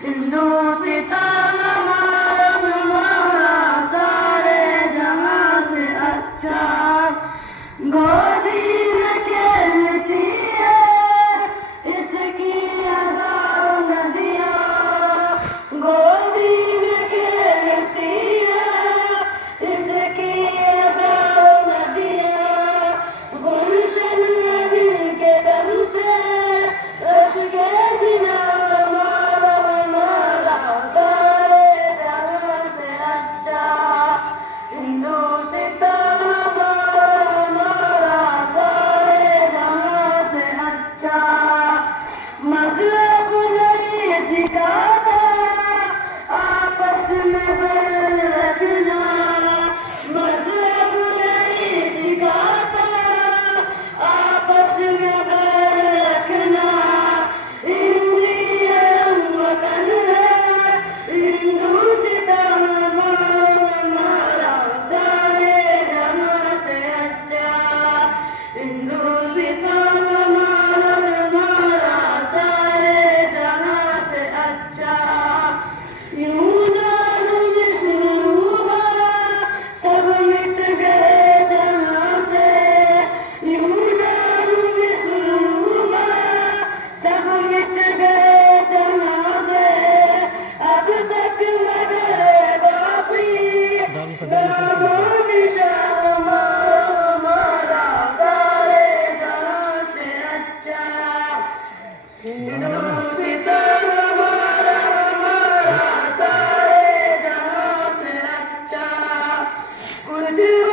हिंदू सितारा हमारा हमारा सारे जहां से अच्छा। गोदी में खेलती है इसकी हजारों नदियाँ, गोदी में खेलती है इसकी हजारों नदियाँ। गुलशन नदी के दम से रस के जिना मज़हब नहीं सिखाता आपस में बैर रखना, मज़हब नहीं सिखाता आपस में बैर रखना। इंडियन वतन है हिंदू सितारा हमारा सारे जहां से अच्छा। हिंदू सितारा We're